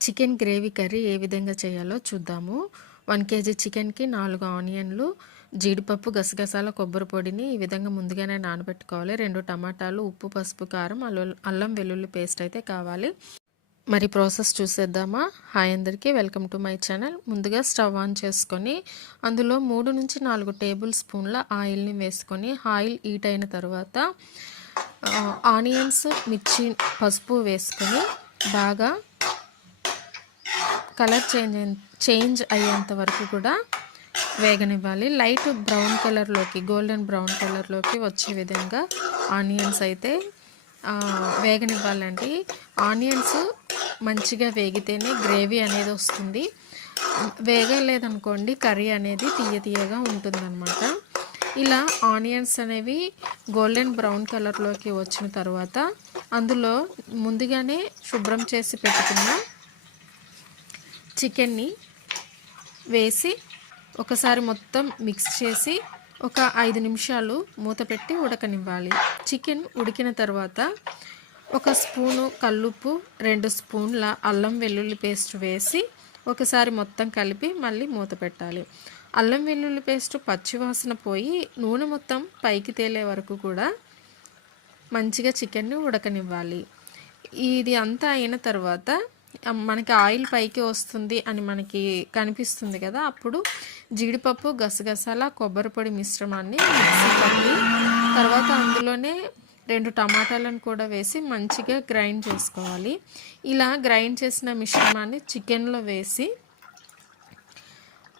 Chicken gravy curry ఏ విధంగా చేయాలో చూద్దాము. 1 కేజీ చికెన్‌కి 4 ఆనియన్‌లు, జీడిపప్పు, గసగసాల, కొబ్బరి పొడిని ఈ విధంగా ముందుగానే నానబెట్టుకోవాలి. 2 టమాటాలు, ఉప్పు, పసుపు, కారం, అల్లం వెల్లుల్లి పేస్ట్ అయితే కావాలి. మరి ప్రాసెస్ చూసేద్దామా? హాయ్ అందరికీ, వెల్కమ్ టు మై ఛానల్. ముందుగా స్టవ్ ఆన్ చేసుకొని అందులో 3-4 టేబుల్ స్పూన్ల ఆయిల్‌ని వేసుకొని ఆయిల్ హీట్ అయిన తర్వాత ఆనియన్స్, మిర్చి, పసుపు వేసుకొని బాగా కలర్ చేంజ్ అయ్యేంత వరకు కూడా వేగనివ్వాలి. లైట్ బ్రౌన్ కలర్లోకి, గోల్డెన్ బ్రౌన్ కలర్లోకి వచ్చే విధంగా ఆనియన్స్ అయితే వేగనివ్వాలండి. ఆనియన్స్ మంచిగా వేగితేనే గ్రేవీ అనేది వస్తుంది. వేగలేదనుకోండి కర్రీ అనేది తీయగా ఉంటుందన్నమాట. ఇలా ఆనియన్స్ అనేవి గోల్డెన్ బ్రౌన్ కలర్లోకి వచ్చిన తర్వాత అందులో ముందుగానే శుభ్రం చేసి పెట్టుకున్న చికెన్ని వేసి ఒకసారి మొత్తం మిక్స్ చేసి ఒక 5 నిమిషాలు మూత పెట్టి ఉడకనివ్వాలి. చికెన్ ఉడికిన తర్వాత ఒక స్పూను కల్లుప్పు, 2 స్పూన్ల అల్లం వెల్లుల్లి పేస్ట్ వేసి ఒకసారి మొత్తం కలిపి మళ్ళీ మూత పెట్టాలి. అల్లం వెల్లుల్లి పేస్ట్ పచ్చివాసన పోయి నూనె మొత్తం పైకి తేలే వరకు కూడా మంచిగా చికెన్ని ఉడకనివ్వాలి. ఇది అంతా అయిన తర్వాత మనకి ఆయిల్ పైకి వస్తుంది అని మనకి కనిపిస్తుంది కదా, అప్పుడు జీడిపప్పు, గసగసాల, కొబ్బరి పొడి మిశ్రమాన్ని మిక్సీ పట్టి తర్వాత అందులోనే 2 టమాటాలను కూడా వేసి మంచిగా గ్రైండ్ చేసుకోవాలి. ఇలా గ్రైండ్ చేసిన మిశ్రమాన్ని చికెన్లో వేసి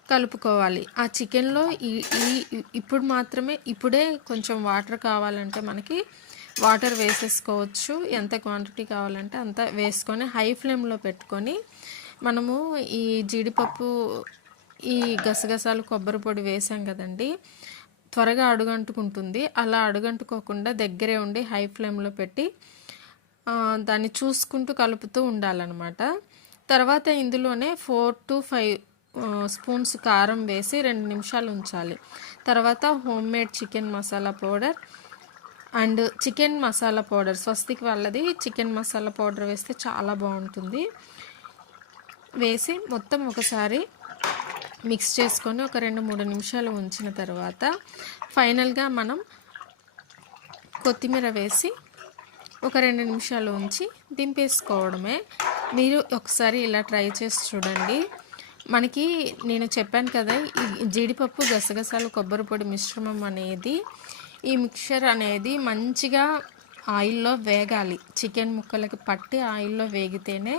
కలుపుకోవాలి. ఆ చికెన్లో ఇప్పుడే కొంచెం వాటర్ కావాలంటే మనకి వాటర్ వేసేసుకోవచ్చు. ఎంత క్వాంటిటీ కావాలంటే అంత వేసుకొని హై ఫ్లేమ్లో పెట్టుకొని మనము ఈ జీడిపప్పు, ఈ గసగసాలు, కొబ్బరి పొడి వేసాం కదండి, త్వరగా అడుగంటుకుంటుంది. అలా అడుగంటుకోకుండా దగ్గరే ఉండి హై ఫ్లేమ్లో పెట్టి దాన్ని చూసుకుంటూ కలుపుతూ ఉండాలన్నమాట. తర్వాత ఇందులోనే 4 to 5 స్పూన్స్ కారం వేసి 2 నిమిషాలు ఉంచాలి. తర్వాత home made chicken masala powder and chicken masala powder, Swastik వాళ్ళది చికెన్ మసాలా పౌడర్ వేస్తే చాలా బాగుంటుంది. వేసి మొత్తం ఒకసారి మిక్స్ చేసుకొని ఒక 2-3 నిమిషాలు ఉంచిన తర్వాత ఫైనల్గా మనం కొత్తిమీర వేసి ఒక 2 నిమిషాలు ఉంచి దింపేసుకోవడమే. మీరు ఒకసారి ఇలా ట్రై చేసి చూడండి. మనకి నేను చెప్పాను కదా, ఈ జీడిపప్పు, గసగసాలు, కొబ్బరి పొడి మిశ్రమం అనేది, ఈ మిక్చర్ అనేది మంచిగా ఆయిల్లో వేగాలి. చికెన్ ముక్కలకి పట్టి ఆయిల్లో వేగితేనే